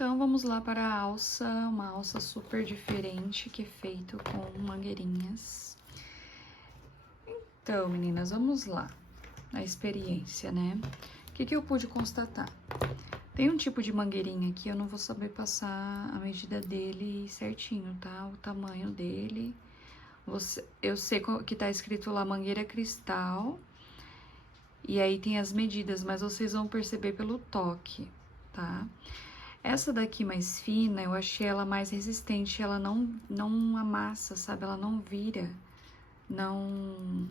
Então, vamos lá para a alça, uma alça super diferente que é feito com mangueirinhas. Então, meninas, vamos lá, a experiência, né? O que eu pude constatar? Tem um tipo de mangueirinha aqui, eu não vou saber passar a medida dele certinho, tá? O tamanho dele. Eu sei que tá escrito lá mangueira cristal, e aí tem as medidas, mas vocês vão perceber pelo toque, tá? Essa daqui mais fina, eu achei ela mais resistente, ela não amassa, sabe? Ela não vira, não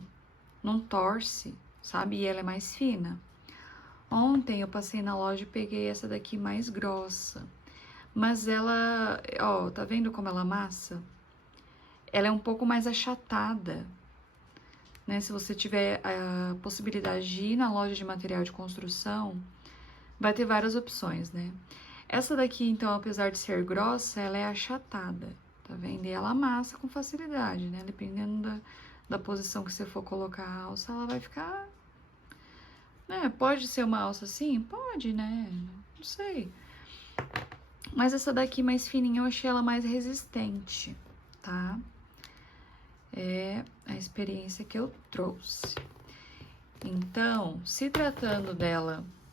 torce, sabe? E ela é mais fina. Ontem eu passei na loja e peguei essa daqui mais grossa. Mas ela, ó, tá vendo como ela amassa? Ela é um pouco mais achatada, né? Se você tiver a possibilidade de ir na loja de material de construção, vai ter várias opções, né? Essa daqui, então, apesar de ser grossa, ela é achatada, tá vendo? E ela amassa com facilidade, né? Dependendo da posição que você for colocar a alça, ela vai ficar... né? Pode ser uma alça assim? Pode, né? Não sei. Mas essa daqui mais fininha, eu achei ela mais resistente, tá? É a experiência que eu trouxe. Então, se tratando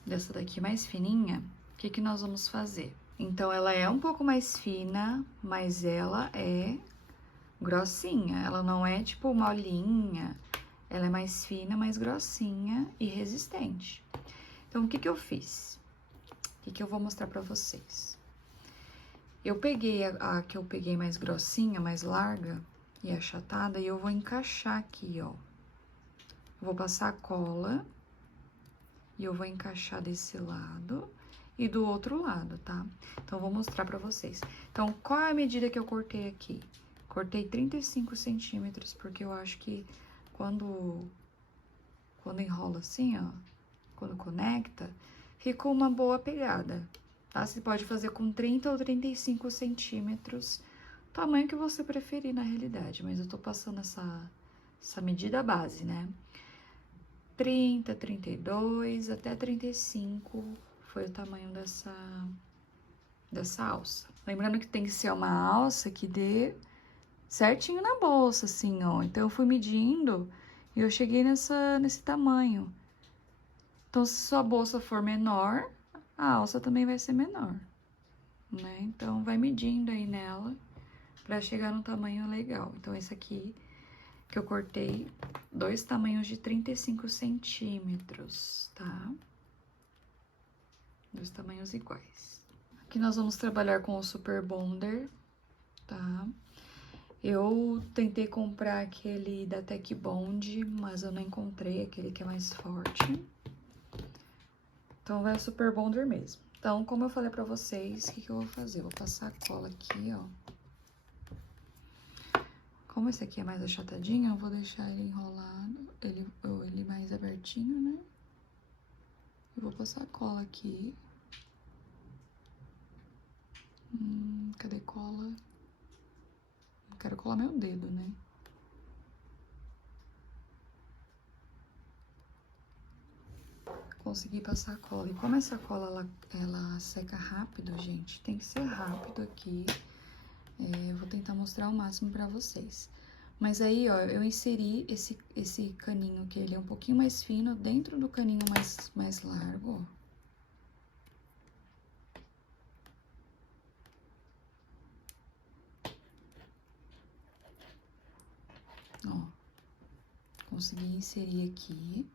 dessa daqui mais fininha, o que nós vamos fazer? Então, ela é um pouco mais fina, mas ela é grossinha. Ela não é, tipo, molinha. Ela é mais fina, mais grossinha e resistente. Então, o que eu fiz? O que eu vou mostrar pra vocês? Eu peguei a que eu peguei mais grossinha, mais larga e achatada, e eu vou encaixar aqui, ó. Eu vou passar a cola e eu vou encaixar desse lado e do outro lado, tá? Então, vou mostrar pra vocês. Então, qual é a medida que eu cortei aqui? Cortei 35 centímetros, porque eu acho que quando enrola assim, ó, quando conecta, ficou uma boa pegada, tá? Você pode fazer com 30 ou 35 centímetros, tamanho que você preferir na realidade, mas eu tô passando essa medida base, né? 30, 32 até 35 foi o tamanho dessa alça. Lembrando que tem que ser uma alça que dê certinho na bolsa, assim, ó. Então, eu fui medindo e eu cheguei nesse tamanho. Então, se sua bolsa for menor, a alça também vai ser menor, né? Então, vai medindo aí nela pra chegar num tamanho legal. Então, esse aqui que eu cortei, 2 tamanhos de 35 centímetros, tá? 2 tamanhos iguais. Aqui nós vamos trabalhar com o Super Bonder, tá? Eu tentei comprar aquele da Tech Bond, mas eu não encontrei aquele que é mais forte. Então, vai o Super Bonder mesmo. Então, como eu falei pra vocês, o que eu vou fazer? Eu vou passar a cola aqui, ó. Como esse aqui é mais achatadinho, eu vou deixar ele enrolado, ele mais abertinho, né? Eu vou passar a cola aqui. Cadê cola? Não quero colar meu dedo, né? Consegui passar a cola. E como essa cola, ela seca rápido, gente, tem que ser rápido aqui. Eu vou tentar mostrar o máximo pra vocês. Mas aí, ó, eu inseri esse caninho, que ele é um pouquinho mais fino, dentro do caninho mais largo, ó. Ó, consegui inserir aqui.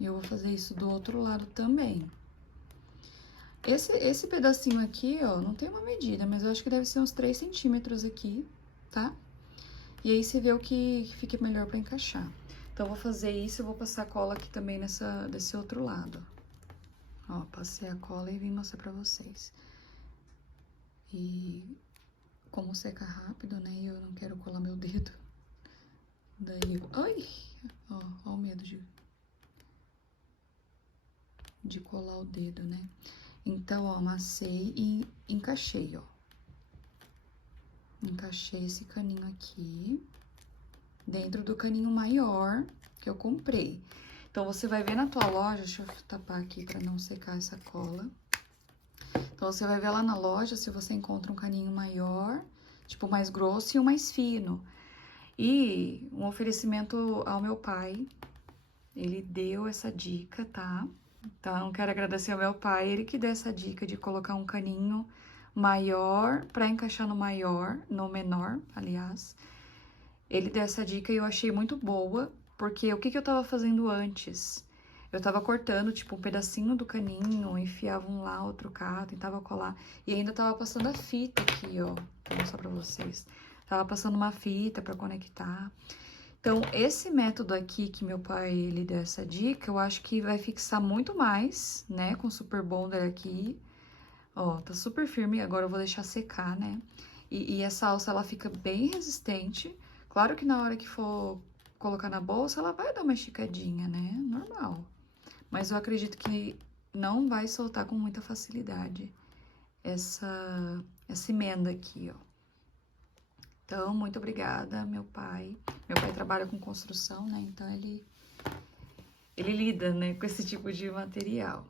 E eu vou fazer isso do outro lado também. Esse pedacinho aqui, ó, não tem uma medida, mas eu acho que deve ser uns 3 centímetros aqui, tá? E aí, você vê o que fica melhor pra encaixar. Então, eu vou fazer isso, eu vou passar cola aqui também desse outro lado. Ó, passei a cola e vim mostrar pra vocês. E como seca rápido, né, e eu não quero colar meu dedo. Daí, ai! Ó o medo de colar o dedo, né? Então, ó, amassei e encaixei, ó. Encaixei esse caninho aqui dentro do caninho maior que eu comprei. Então, você vai ver na tua loja, deixa eu tapar aqui pra não secar essa cola. Então, você vai ver lá na loja se você encontra um caninho maior, tipo, mais grosso e um mais fino. E um oferecimento ao meu pai, ele deu essa dica, tá? Então, quero agradecer ao meu pai, ele que deu essa dica de colocar um caninho maior pra encaixar no maior, no menor, aliás. Ele deu essa dica e eu achei muito boa, porque o que eu tava fazendo antes? Eu tava cortando, tipo, um pedacinho do caninho, enfiava um lá, outro cá, tentava colar. E ainda tava passando a fita aqui, ó. Vou mostrar pra vocês. Tava passando uma fita pra conectar. Então, esse método aqui que meu pai, ele deu essa dica, eu acho que vai fixar muito mais, né? Com o Super Bonder aqui. Ó, tá super firme, agora eu vou deixar secar, né? E essa alça, ela fica bem resistente. Claro que na hora que for colocar na bolsa, ela vai dar uma esticadinha, né? Normal. Mas eu acredito que não vai soltar com muita facilidade essa emenda aqui, ó. Então, muito obrigada, meu pai. Meu pai trabalha com construção, né? Então, ele lida, né, com esse tipo de material.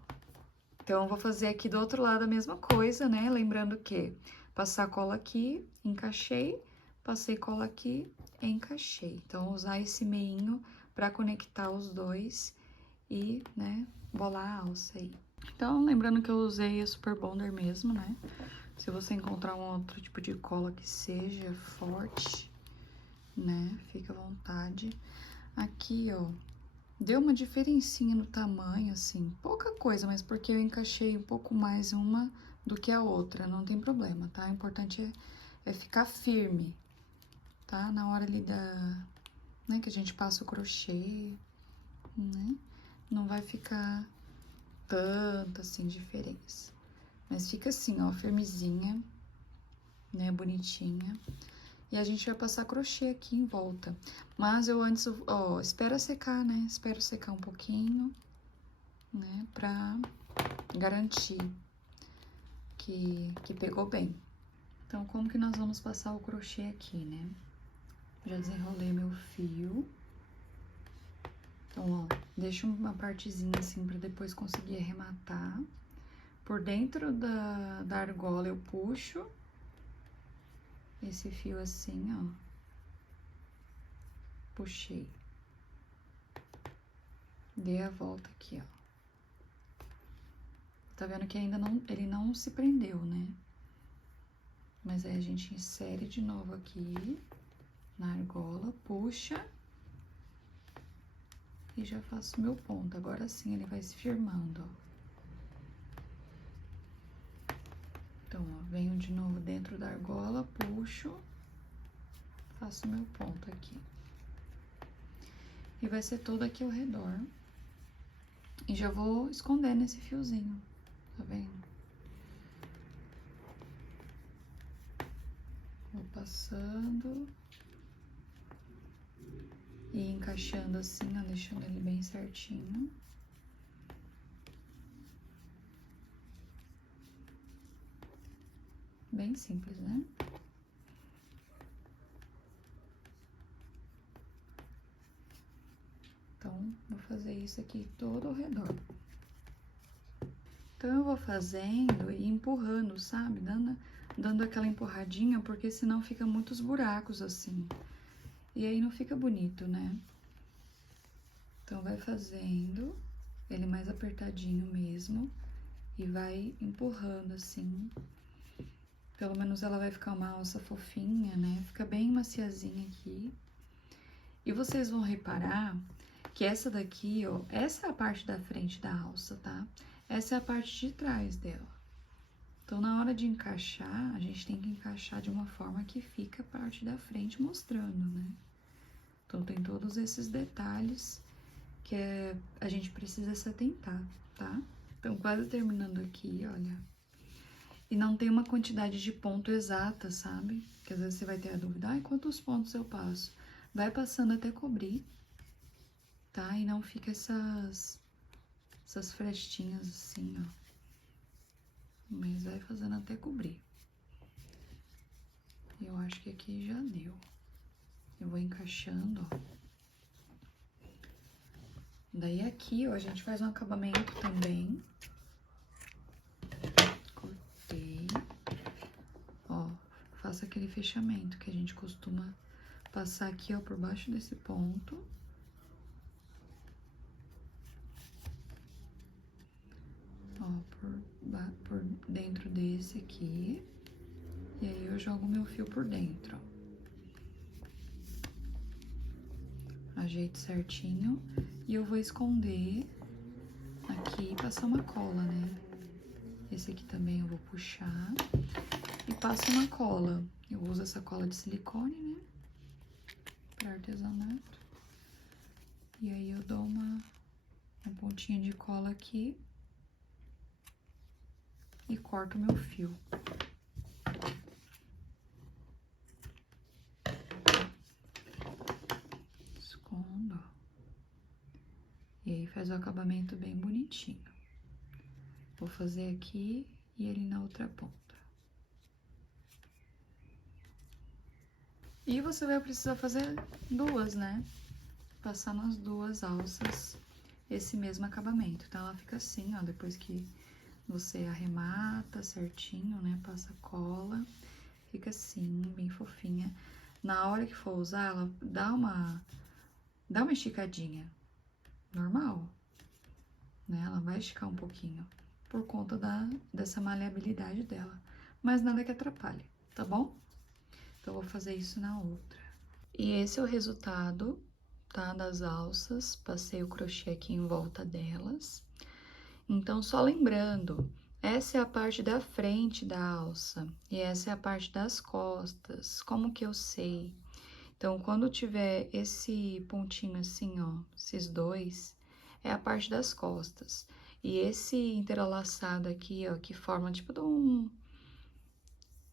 Então, eu vou fazer aqui do outro lado a mesma coisa, né? Lembrando que passar cola aqui, encaixei, passei cola aqui, encaixei. Então, usar esse meinho para conectar os dois e, né, bolar a alça aí. Então, lembrando que eu usei a Super Bonder mesmo, né? Se você encontrar um outro tipo de cola que seja forte, né, fica à vontade. Aqui, ó, deu uma diferencinha no tamanho, assim, pouca coisa, mas porque eu encaixei um pouco mais uma do que a outra, não tem problema, tá? O importante é ficar firme, tá? Na hora ali né, que a gente passa o crochê, né? Não vai ficar tanta, assim, diferença. Mas fica assim, ó, firmezinha, né, bonitinha. E a gente vai passar crochê aqui em volta. Mas eu antes, ó, espera secar, né? Espero secar um pouquinho, né? Pra garantir que pegou bem. Então, como que nós vamos passar o crochê aqui, né? Já desenrolei meu fio. Então, ó, deixo uma partezinha assim pra depois conseguir arrematar. Por dentro da argola eu puxo esse fio assim, ó. Puxei. Dei a volta aqui, ó. Tá vendo que ainda não, ele não se prendeu, né? Mas aí a gente insere de novo aqui na argola, puxa e já faço meu ponto. Agora sim ele vai se firmando, ó. Então, ó, venho de novo dentro da argola, puxo, faço meu ponto aqui. E vai ser todo aqui ao redor. E já vou escondendo esse fiozinho, tá vendo? Vou passando e encaixando assim, ó, deixando ele bem certinho. Bem simples, né? Então, vou fazer isso aqui todo ao redor. Então, eu vou fazendo e empurrando, sabe? Dando aquela empurradinha, porque senão fica muitos buracos assim. E aí não fica bonito, né? Então, vai fazendo ele mais apertadinho mesmo e vai empurrando assim. Pelo menos ela vai ficar uma alça fofinha, né? Fica bem maciazinha aqui. E vocês vão reparar que essa daqui, ó, essa é a parte da frente da alça, tá? Essa é a parte de trás dela. Então, na hora de encaixar, a gente tem que encaixar de uma forma que fica a parte da frente mostrando, né? Então, tem todos esses detalhes que a gente precisa se atentar, tá? Então, quase terminando aqui, olha. E não tem uma quantidade de ponto exata, sabe? Que às vezes você vai ter a dúvida, ai, quantos pontos eu passo? Vai passando até cobrir, tá? E não fica essas frestinhas assim, ó. Mas vai fazendo até cobrir. Eu acho que aqui já deu. Eu vou encaixando, ó. Daí aqui, ó, a gente faz um acabamento também. faça aquele fechamento que a gente costuma passar aqui, ó, por baixo desse ponto. Ó, por dentro desse aqui. E aí eu jogo meu fio por dentro, ó. Ajeito certinho. E eu vou esconder aqui e passar uma cola, né? Esse aqui também eu vou puxar. E passo uma cola. Eu uso essa cola de silicone, né? Para artesanato. E aí eu dou uma pontinha de cola aqui. E corto meu fio. Escondo, ó. E aí faz o acabamento bem bonitinho. Vou fazer aqui e ele na outra ponta. E você vai precisar fazer duas, né? Passar nas duas alças esse mesmo acabamento. Então, ela fica assim, ó, depois que você arremata certinho, né? Passa cola, fica assim, bem fofinha. Na hora que for usar, ela dá uma esticadinha, normal, né? Ela vai esticar um pouquinho, por conta dessa maleabilidade dela. Mas nada que atrapalhe, tá bom? Então, eu vou fazer isso na outra. E esse é o resultado, tá? Das alças. Passei o crochê aqui em volta delas. Então, só lembrando, essa é a parte da frente da alça. E essa é a parte das costas. Como que eu sei? Então, quando tiver esse pontinho assim, ó, esses dois, é a parte das costas. E esse entrelaçado aqui, ó, que forma tipo de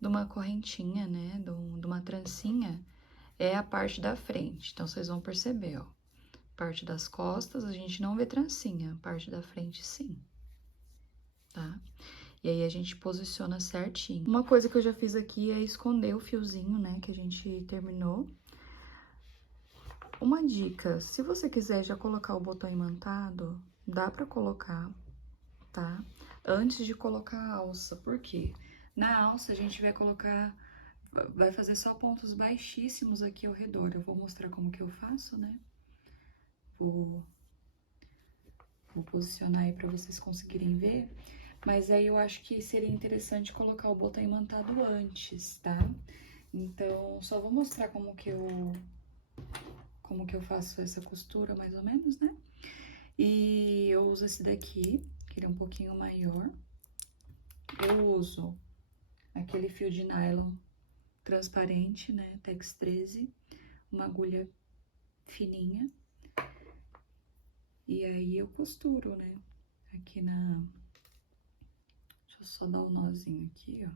uma correntinha, né? De uma trancinha, é a parte da frente. Então, vocês vão perceber, ó. Parte das costas, a gente não vê trancinha. Parte da frente, sim. Tá? E aí, a gente posiciona certinho. Uma coisa que eu já fiz aqui é esconder o fiozinho, né? Que a gente terminou. Uma dica, se você quiser já colocar o botão imantado, dá pra colocar, tá? Antes de colocar a alça. Por quê? Na alça, a gente vai fazer só pontos baixíssimos aqui ao redor. Eu vou mostrar como que eu faço, né? Vou posicionar aí pra vocês conseguirem ver. Mas aí eu acho que seria interessante colocar o botão imantado antes, tá? Então, só vou mostrar como que eu faço essa costura, mais ou menos, né? E eu uso esse daqui, que ele é um pouquinho maior. Eu uso aquele fio de nylon transparente, né? Tex 13, uma agulha fininha. E aí eu costuro, né? Aqui na... Deixa eu só dar um nozinho aqui, ó.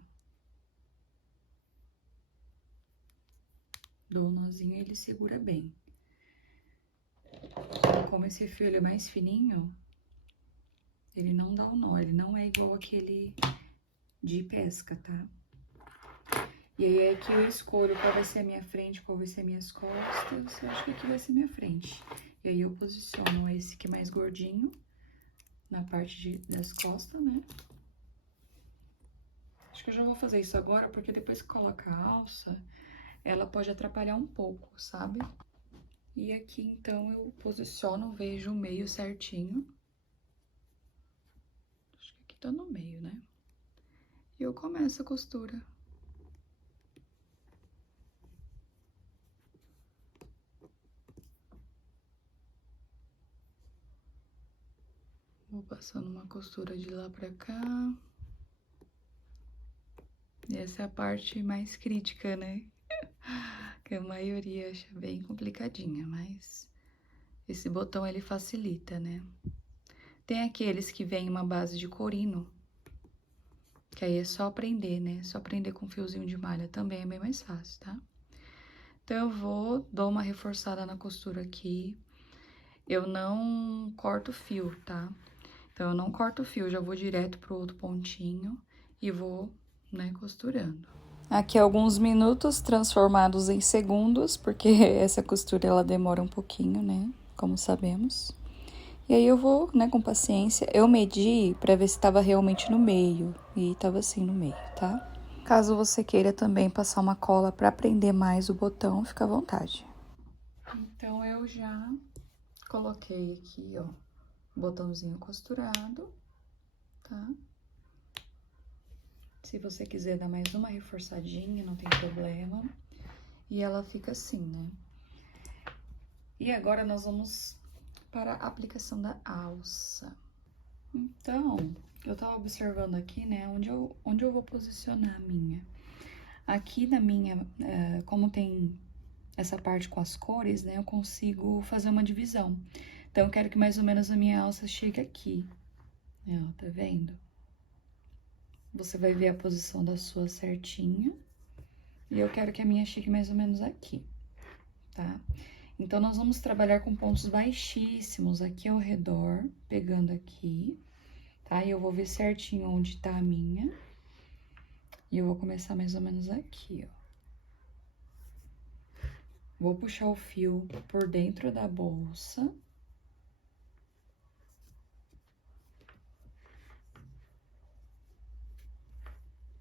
Dou um nozinho e ele segura bem. Como esse fio ele é mais fininho, ele não dá um nó, ele não é igual aquele de pesca, tá? E aí aqui eu escolho qual vai ser a minha frente, qual vai ser as minhas costas. Eu acho que aqui vai ser minha frente. E aí eu posiciono esse aqui mais gordinho na parte das costas, né? Acho que eu já vou fazer isso agora, porque depois que coloca a alça, ela pode atrapalhar um pouco, sabe? E aqui, então, eu posiciono, vejo o meio certinho. Acho que aqui tá no meio, né? E eu começo a costura. Vou passando uma costura de lá pra cá. E essa é a parte mais crítica, né? Que a maioria acha bem complicadinha, mas esse botão ele facilita, né? Tem aqueles que vêm uma base de corino, que aí é só prender, né? Só prender com fiozinho de malha também é bem mais fácil, tá? Então, eu dou uma reforçada na costura aqui. Eu não corto fio, tá? Então, eu não corto fio, já vou direto pro outro pontinho e vou, né, costurando. Aqui alguns minutos transformados em segundos, porque essa costura ela demora um pouquinho, né? Como sabemos. E aí eu vou, né, com paciência. Eu medi pra ver se tava realmente no meio. E tava assim no meio, tá? Caso você queira também passar uma cola para prender mais o botão, fica à vontade. Então, eu já coloquei aqui, ó, o botãozinho costurado, tá? Se você quiser dar mais uma reforçadinha, não tem problema. E ela fica assim, né? E agora nós vamos para a aplicação da alça. Então, eu tava observando aqui, né, onde eu vou posicionar a minha. Aqui na minha, como tem essa parte com as cores, né, eu consigo fazer uma divisão. Então, eu quero que mais ou menos a minha alça chegue aqui. Ó, tá vendo? Você vai ver a posição da sua certinho. E eu quero que a minha chegue mais ou menos aqui, tá? Então, nós vamos trabalhar com pontos baixíssimos aqui ao redor, pegando aqui, tá? E eu vou ver certinho onde tá a minha. E eu vou começar mais ou menos aqui, ó. Vou puxar o fio por dentro da bolsa.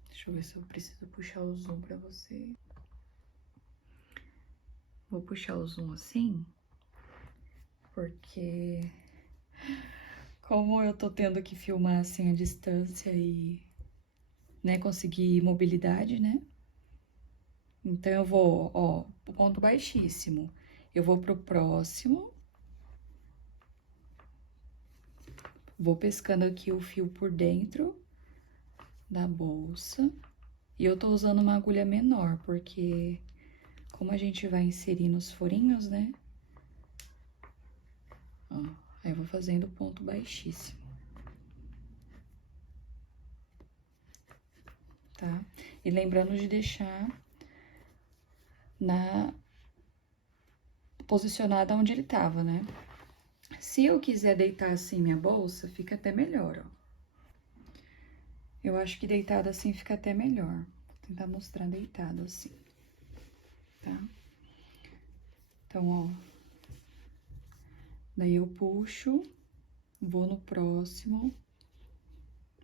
Deixa eu ver se eu preciso puxar o zoom pra você. Vou puxar o zoom assim, porque como eu tô tendo que filmar assim a distância e, né, conseguir mobilidade, né? Então, eu vou, ó, o ponto baixíssimo. Eu vou pro próximo. Vou pescando aqui o fio por dentro da bolsa. E eu tô usando uma agulha menor, porque como a gente vai inserir nos furinhos, né? Ó, aí eu vou fazendo ponto baixíssimo. Tá? E lembrando de deixar posicionada onde ele tava, né? Se eu quiser deitar assim minha bolsa, fica até melhor, ó. Eu acho que deitado assim fica até melhor. Vou tentar mostrar deitado assim, tá? Então, ó. Daí eu puxo, vou no próximo,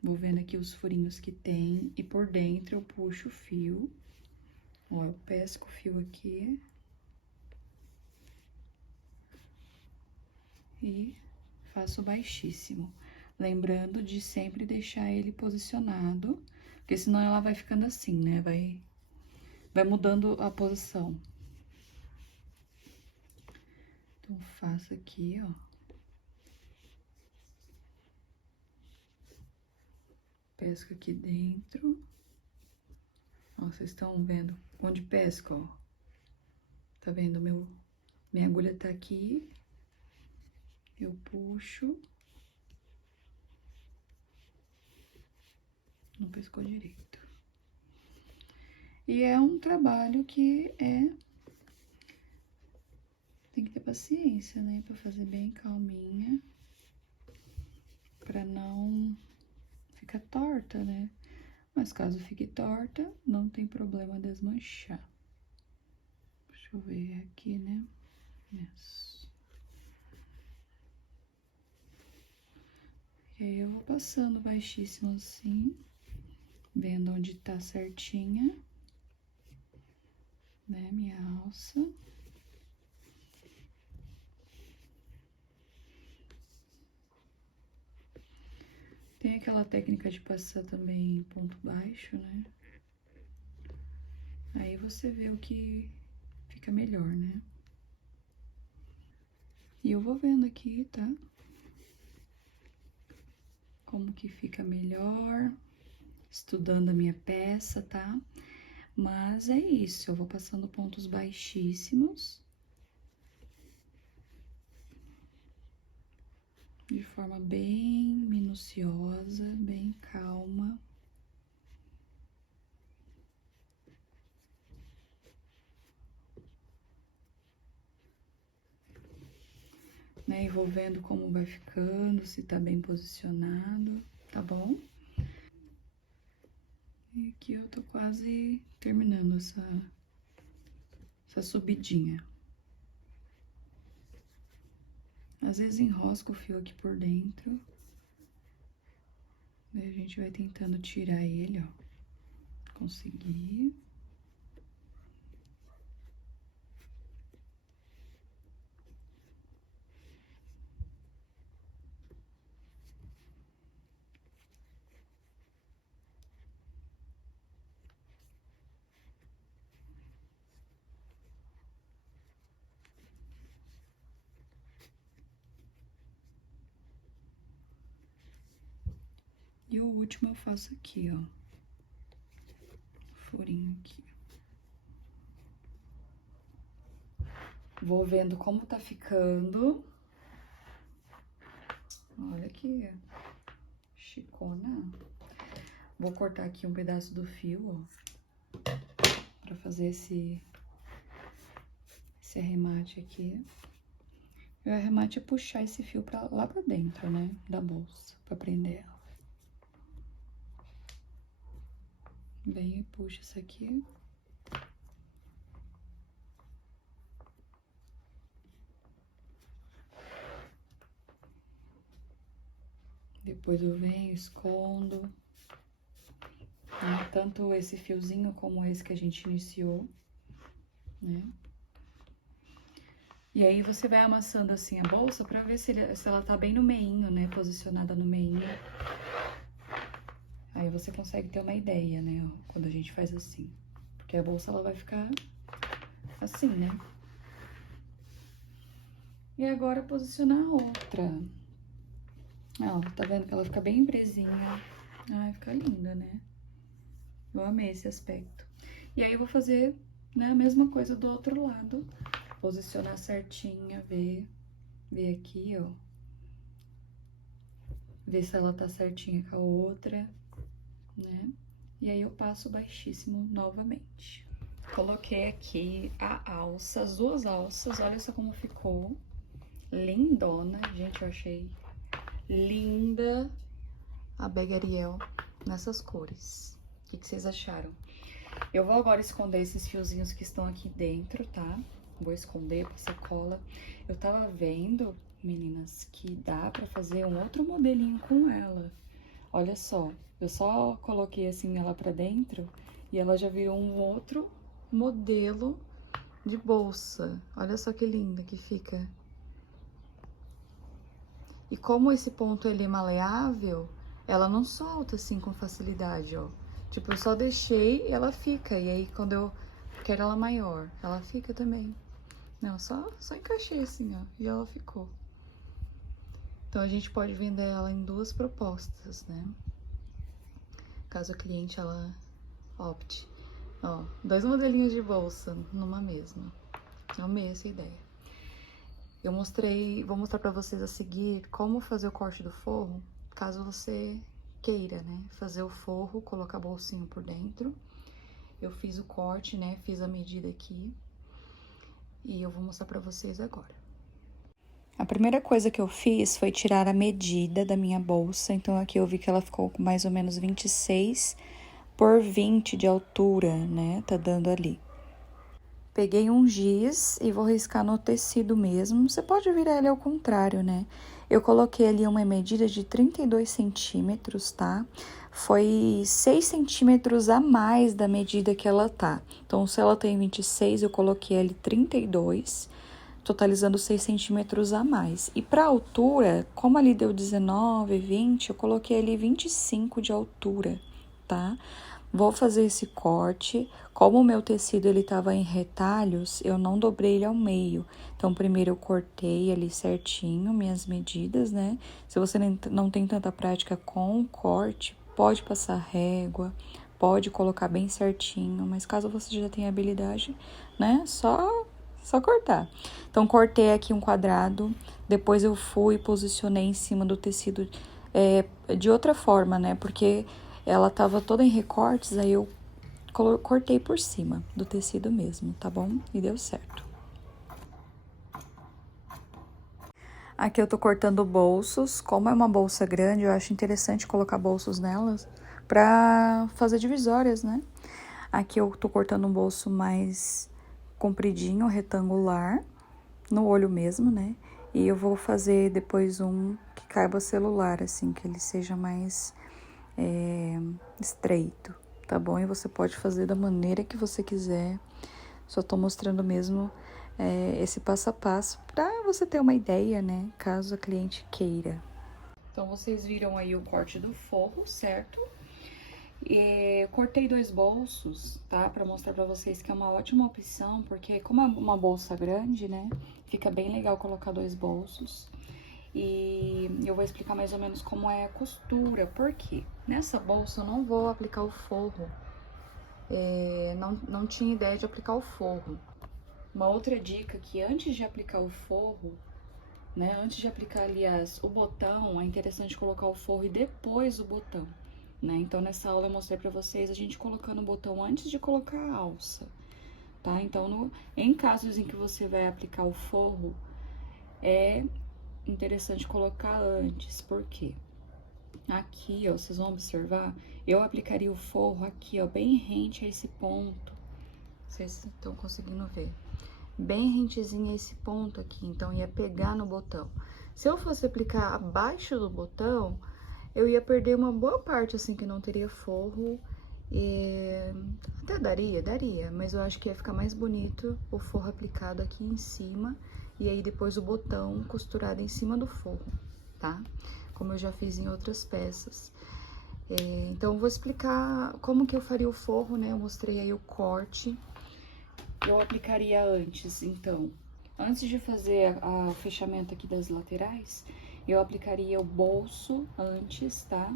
vou vendo aqui os furinhos que tem e por dentro eu puxo o fio. Ó, eu pesco o fio aqui. E faço baixíssimo. Lembrando de sempre deixar ele posicionado, porque senão ela vai ficando assim, né? Vai mudando a posição. Então, faço aqui, ó. Pesco aqui dentro. Ó, vocês estão vendo onde pesca, ó. Tá vendo? Minha agulha tá aqui. Eu puxo. Não pescou direito. E é um trabalho que tem que ter paciência, né? Pra fazer bem calminha. Pra não ficar torta, né? Mas caso fique torta, não tem problema desmanchar. Deixa eu ver aqui, né? Isso. E aí eu vou passando baixíssimo assim, vendo onde tá certinha, né? Minha alça. Tem aquela técnica de passar também ponto baixo, né? Aí você vê o que fica melhor, né? E eu vou vendo aqui, tá? Como que fica melhor, estudando a minha peça, tá? Mas é isso, eu vou passando pontos baixíssimos. De forma bem minuciosa, bem calma. Né, e vou vendo como vai ficando, se tá bem posicionado, tá bom? E aqui eu tô quase terminando essa subidinha. Às vezes enrosca o fio aqui por dentro. Daí a gente vai tentando tirar ele, ó. Consegui. E o último eu faço aqui, ó. Furinho aqui. Vou vendo como tá ficando. Olha que chicona. Vou cortar aqui um pedaço do fio, ó. Pra fazer esse arremate aqui. E o arremate é puxar esse fio lá pra dentro, né? Da bolsa, pra prender ela. Vem e puxa isso aqui. Depois eu venho, escondo, né? Tanto esse fiozinho como esse que a gente iniciou, né? E aí você vai amassando assim a bolsa pra ver se ela tá bem no meinho, né? Posicionada no meinho. Aí você consegue ter uma ideia, né? Ó, quando a gente faz assim. Porque a bolsa, ela vai ficar assim, né? E agora posicionar a outra. Ó, tá vendo que ela fica bem presinha. Ai, fica linda, né? Eu amei esse aspecto. E aí eu vou fazer, né, a mesma coisa do outro lado. Posicionar certinha, ver aqui, ó. Ver se ela tá certinha com a outra, né? E aí eu passo baixíssimo novamente. Coloquei aqui a alça, as duas alças, olha só como ficou. Lindona, gente, eu achei linda a Beg Ariel nessas cores. O que vocês acharam? Eu vou agora esconder esses fiozinhos que estão aqui dentro, tá? Vou esconder, passar cola. Eu tava vendo, meninas, que dá pra fazer um outro modelinho com ela. Olha só, eu só coloquei assim ela pra dentro e ela já virou um outro modelo de bolsa. Olha só que linda que fica. E como esse ponto ele é maleável, ela não solta assim com facilidade, ó. Tipo, eu só deixei e ela fica. E aí, quando eu quero ela maior, ela fica também. Não, só encaixei assim, ó, e ela ficou. Então, a gente pode vender ela em duas propostas, né? Caso a cliente, ela opte. Ó, 2 modelinhos de bolsa numa mesma. Eu amei essa ideia. Vou mostrar pra vocês a seguir como fazer o corte do forro, caso você queira, né? Fazer o forro, colocar bolsinho por dentro. Eu fiz o corte, né? Fiz a medida aqui. E eu vou mostrar pra vocês agora. A primeira coisa que eu fiz foi tirar a medida da minha bolsa. Então, aqui eu vi que ela ficou com mais ou menos 26 por 20 de altura, né? Tá dando ali. Peguei um giz e vou riscar no tecido mesmo. Você pode virar ele ao contrário, né? Eu coloquei ali uma medida de 32 centímetros, tá? Foi 6 centímetros a mais da medida que ela tá. Então, se ela tem 26, eu coloquei ali 32, totalizando 6 centímetros a mais. E pra altura, como ali deu 19, 20, eu coloquei ali 25 de altura, tá? Vou fazer esse corte. Como o meu tecido ele tava em retalhos, eu não dobrei ele ao meio. Então, primeiro eu cortei ali certinho minhas medidas, né? Se você não tem tanta prática com o corte, pode passar régua, pode colocar bem certinho, mas caso você já tenha habilidade, né? Só cortar. Então, cortei aqui um quadrado, depois eu fui e posicionei em cima do tecido de outra forma, né? Porque ela tava toda em recortes, aí eu cortei por cima do tecido mesmo, tá bom? E deu certo. Aqui eu tô cortando bolsos. Como é uma bolsa grande, eu acho interessante colocar bolsos nelas pra fazer divisórias, né? Aqui eu tô cortando um bolso mais compridinho, retangular, no olho mesmo, né? E eu vou fazer depois um que caiba celular, assim, que ele seja mais estreito, tá bom? E você pode fazer da maneira que você quiser. Só tô mostrando mesmo esse passo a passo para você ter uma ideia, né? Caso a cliente queira. Então, vocês viram aí o corte do forro, certo? E cortei 2 bolsos, tá? Pra mostrar pra vocês que é uma ótima opção, porque como é uma bolsa grande, né? Fica bem legal colocar 2 bolsos. E eu vou explicar mais ou menos como é a costura, porque nessa bolsa eu não vou aplicar o forro. Não tinha ideia de aplicar o forro. Uma outra dica que antes de aplicar o forro, né? Antes de aplicar, aliás, o botão, é interessante colocar o forro e depois o botão. Né? Então, nessa aula eu mostrei pra vocês a gente colocando o botão antes de colocar a alça, tá? Então, em casos em que você vai aplicar o forro, é interessante colocar antes, por quê? Aqui, ó, vocês vão observar, eu aplicaria o forro aqui, ó, bem rente a esse ponto. Vocês estão conseguindo ver? Bem rentezinho a esse ponto aqui, então ia pegar no botão. Se eu fosse aplicar abaixo do botão, eu ia perder uma boa parte, assim, que não teria forro. Até daria, mas eu acho que ia ficar mais bonito o forro aplicado aqui em cima e aí depois o botão costurado em cima do forro, tá? Como eu já fiz em outras peças. Então, eu vou explicar como que eu faria o forro, né? Eu mostrei aí o corte. Eu aplicaria antes, então, antes de fazer o fechamento aqui das laterais, eu aplicaria o bolso antes, tá?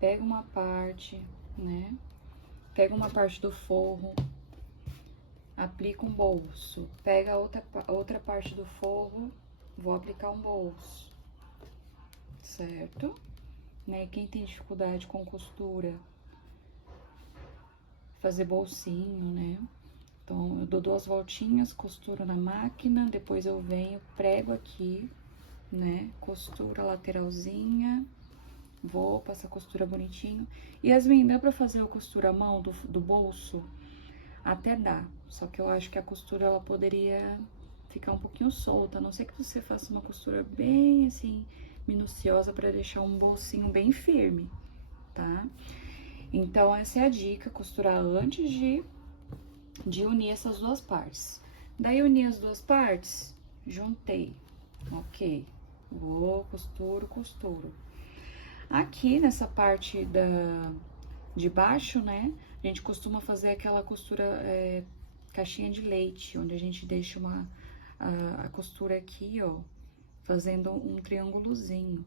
Pega uma parte, né? Pega uma parte do forro, aplica um bolso. Pega outra parte do forro, vou aplicar um bolso, certo? Né? Quem tem dificuldade com costura, fazer bolsinho, né? Então, eu dou 2 voltinhas, costuro na máquina, depois eu venho, prego aqui, né? Costura a lateralzinha, vou passar costura bonitinho. Yasmin, dá pra fazer a costura à mão do bolso? Até dá, só que eu acho que a costura, ela poderia ficar um pouquinho solta, a não ser que você faça uma costura bem, assim, minuciosa pra deixar um bolsinho bem firme, tá? Então, essa é a dica, costurar antes de unir essas 2 partes. Daí, uni as 2 partes, juntei, ok. Vou, costuro. Aqui, nessa parte de baixo, né, a gente costuma fazer aquela costura caixinha de leite, onde a gente deixa a costura aqui, ó, fazendo um triângulozinho,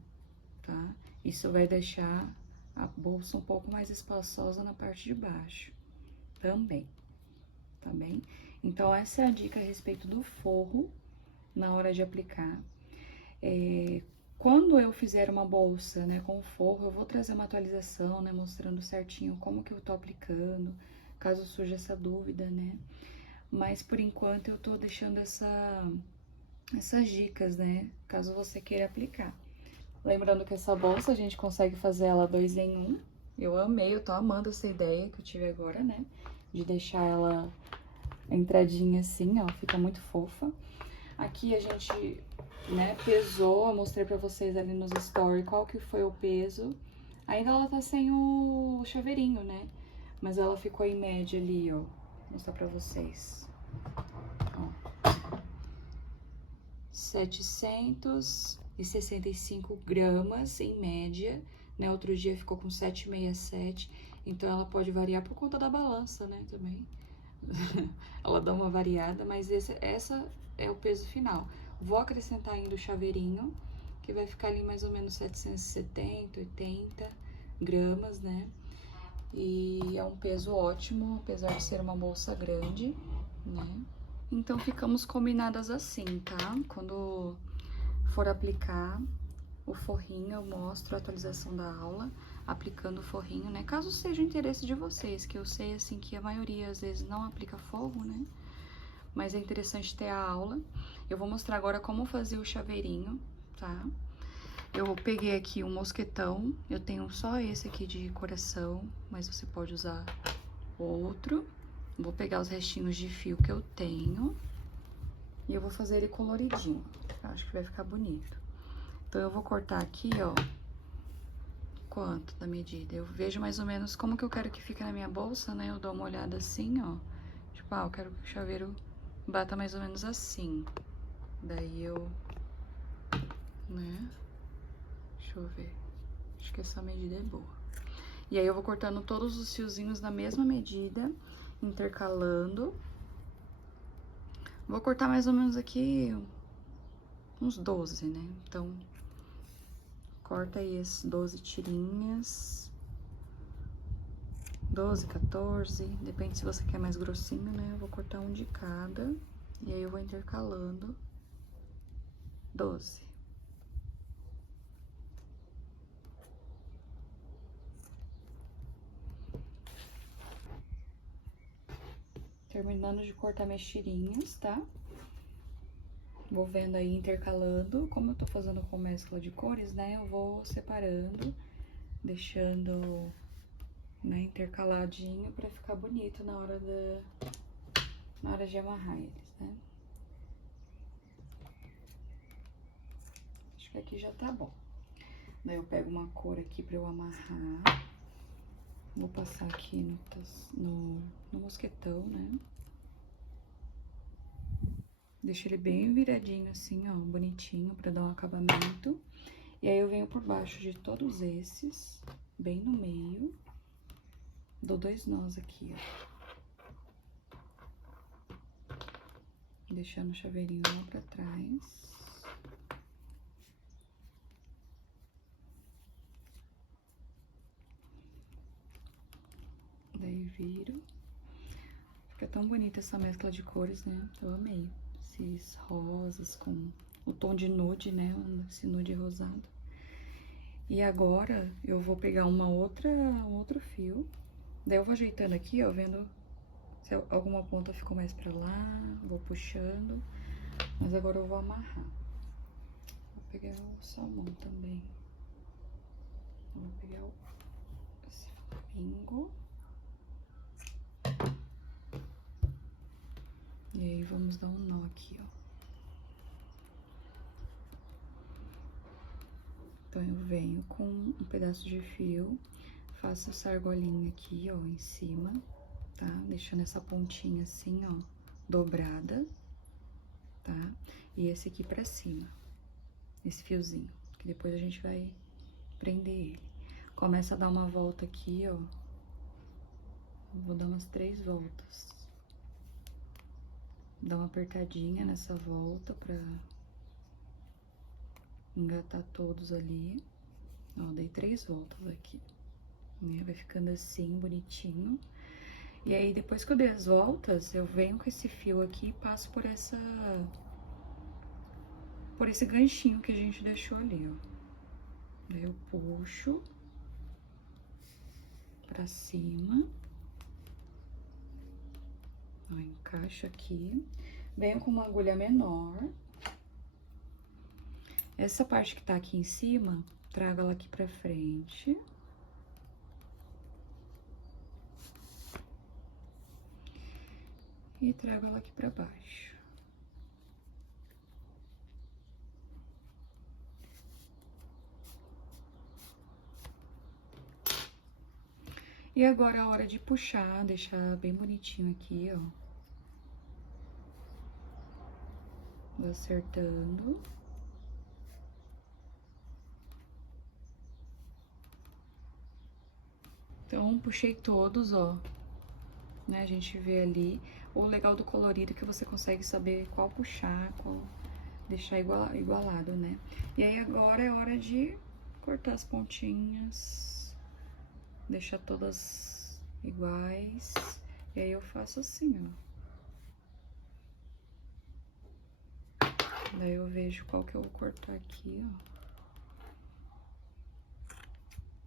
tá? Isso vai deixar a bolsa um pouco mais espaçosa na parte de baixo também, tá bem? Então, essa é a dica a respeito do forro na hora de aplicar. Quando eu fizer uma bolsa, né, com forro, eu vou trazer uma atualização, né, mostrando certinho como que eu tô aplicando, caso surja essa dúvida, né? Mas, por enquanto, eu tô deixando essas dicas, né, caso você queira aplicar. Lembrando que essa bolsa a gente consegue fazer ela 2 em 1. Eu amei, eu tô amando essa ideia que eu tive agora, né, de deixar ela entradinha assim, ó, fica muito fofa. Aqui a gente, né, pesou, eu mostrei pra vocês ali nos stories qual que foi o peso. Ainda ela tá sem o chaveirinho, né, mas ela ficou em média ali, ó, vou mostrar pra vocês. Ó, 765 gramas em média, né, outro dia ficou com 767, então ela pode variar por conta da balança, né, também. Ela dá uma variada, mas essa é o peso final. Vou acrescentar ainda o chaveirinho, que vai ficar ali mais ou menos 770, 80 gramas, né? E é um peso ótimo, apesar de ser uma bolsa grande, né? Então, ficamos combinadas assim, tá? Quando for aplicar o forrinho, eu mostro a atualização da aula, aplicando o forrinho, né? Caso seja o interesse de vocês, que eu sei, assim, que a maioria às vezes não aplica forro, né? Mas é interessante ter a aula. Eu vou mostrar agora como fazer o chaveirinho, tá? Eu peguei aqui um mosquetão, eu tenho só esse aqui de coração, mas você pode usar outro. Vou pegar os restinhos de fio que eu tenho e eu vou fazer ele coloridinho. Acho que vai ficar bonito. Então, eu vou cortar aqui, ó, quanto da medida. Eu vejo mais ou menos como que eu quero que fique na minha bolsa, né? Eu dou uma olhada assim, ó. Tipo, eu quero que o chaveiro bata mais ou menos assim. Daí eu, né? Deixa eu ver. Acho que essa medida é boa. E aí eu vou cortando todos os fiozinhos na mesma medida, intercalando. Vou cortar mais ou menos aqui uns 12, né? Então, corta aí as 12 tirinhas. 12, 14, depende se você quer mais grossinho, né? Eu vou cortar um de cada. E aí eu vou intercalando 12. Terminando de cortar minhas tirinhas, tá? Vou vendo aí, intercalando. Como eu tô fazendo com mescla de cores, né? Eu vou separando, deixando, né, intercaladinho pra ficar bonito na hora de amarrar eles, né? Acho que aqui já tá bom. Daí eu pego uma cor aqui pra eu amarrar. Vou passar aqui no mosquetão, né? Deixo ele bem viradinho assim, ó, bonitinho, pra dar um acabamento. E aí eu venho por baixo de todos esses, bem no meio. Dou 2 nós aqui, ó. Deixando o chaveirinho lá pra trás. Daí viro. Fica tão bonita essa mescla de cores, né? Eu amei. Esses rosas com o tom de nude, né? Esse nude rosado. E agora eu vou pegar um outro fio. Daí eu vou ajeitando aqui, ó, vendo se alguma ponta ficou mais pra lá. Vou puxando. Mas agora eu vou amarrar. Vou pegar o salmão também. Vou pegar esse flamingo. E aí, vamos dar um nó aqui, ó. Então, eu venho com um pedaço de fio, faço essa argolinha aqui, ó, em cima, tá? Deixando essa pontinha assim, ó, dobrada, tá? E esse aqui pra cima, esse fiozinho, que depois a gente vai prender ele. Começa a dar uma volta aqui, ó. Vou dar umas 3 voltas. Dá uma apertadinha nessa volta pra engatar todos ali. Ó, dei 3 voltas aqui, né? Vai ficando assim, bonitinho. E aí, depois que eu dei as voltas, eu venho com esse fio aqui e passo por esse ganchinho que a gente deixou ali, ó. Daí eu puxo pra cima. Ó, encaixo aqui. Venho com uma agulha menor. Essa parte que tá aqui em cima, trago ela aqui pra frente. E trago ela aqui pra baixo. E agora é a hora de puxar, deixar bem bonitinho aqui, ó. Vou acertando. Então, puxei todos, ó. Né? A gente vê ali. O legal do colorido é que você consegue saber qual puxar, qual deixar igualado, né? E aí, agora é hora de cortar as pontinhas. Deixar todas iguais. E aí, eu faço assim, ó. Daí, eu vejo qual que eu vou cortar aqui, ó.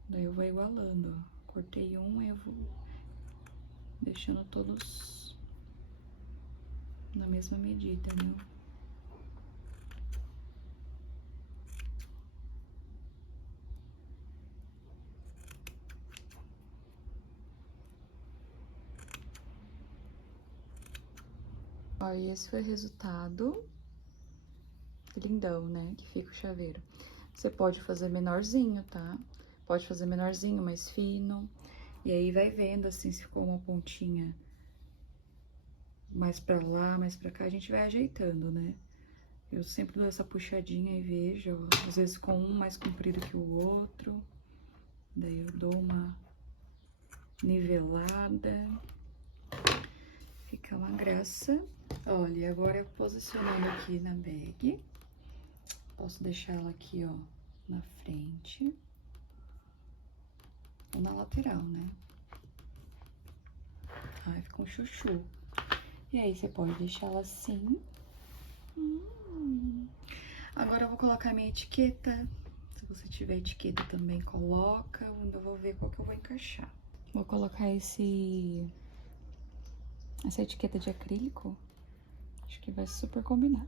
Daí, eu vou igualando, ó. Cortei um, aí eu vou deixando todos na mesma medida, né? Ó, e esse foi o resultado. Lindão, né? Que fica o chaveiro. Você pode fazer menorzinho, tá? Pode fazer menorzinho, mais fino. E aí vai vendo, assim, se ficou uma pontinha mais pra lá, mais pra cá, a gente vai ajeitando, né? Eu sempre dou essa puxadinha e vejo, ó, às vezes com um mais comprido que o outro. Daí eu dou uma nivelada. Fica uma graça. Olha, agora eu posicionando aqui na bag. Posso deixar ela aqui, ó, na frente. Ou na lateral, né? Ai, fica um chuchu. E aí, você pode deixar ela assim. Agora eu vou colocar minha etiqueta. Se você tiver etiqueta também, coloca. Eu ainda vou ver qual que eu vou encaixar. Vou colocar essa etiqueta de acrílico. Acho que vai super combinar.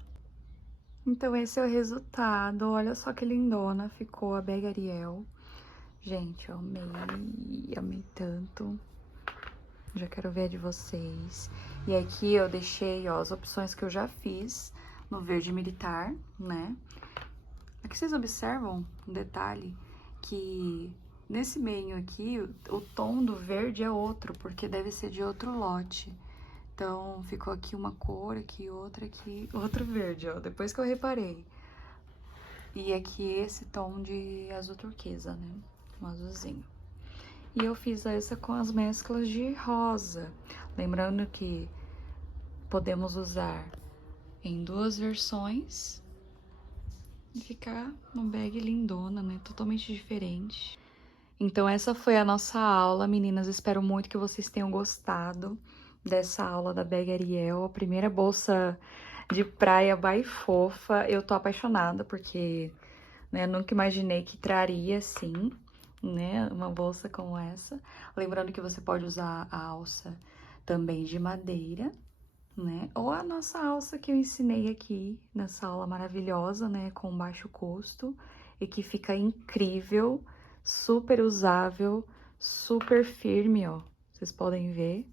Então esse é o resultado. Olha só que lindona ficou a bag Ariel. Gente, eu amei tanto. Já quero ver a de vocês. E aqui eu deixei, ó, as opções que eu já fiz no verde militar, né? Aqui vocês observam um detalhe que nesse meio aqui o tom do verde é outro, porque deve ser de outro lote. Então ficou aqui uma cor, aqui, outro verde, ó, depois que eu reparei. E aqui esse tom de azul turquesa, né? Um azulzinho. E eu fiz essa com as mesclas de rosa. Lembrando que podemos usar em duas versões e ficar uma bag lindona, né? Totalmente diferente. Então essa foi a nossa aula, meninas. Espero muito que vocês tenham gostado dessa aula da bag Ariel. A primeira bolsa de praia by Fofa. Eu tô apaixonada porque, né, nunca imaginei que traria assim, né, uma bolsa como essa. Lembrando que você pode usar a alça também de madeira, né? Ou a nossa alça que eu ensinei aqui nessa aula maravilhosa, né? Com baixo custo e que fica incrível, super usável, super firme, ó. Vocês podem ver,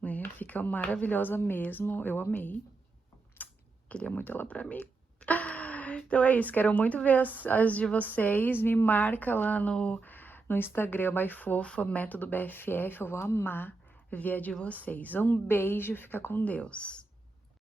né? Fica maravilhosa mesmo, eu amei. Queria muito ela pra mim. Então é isso, quero muito ver as de vocês. Me marca lá no Instagram, by Fofa, Método BFF. Eu vou amar ver a de vocês. Um beijo, fica com Deus.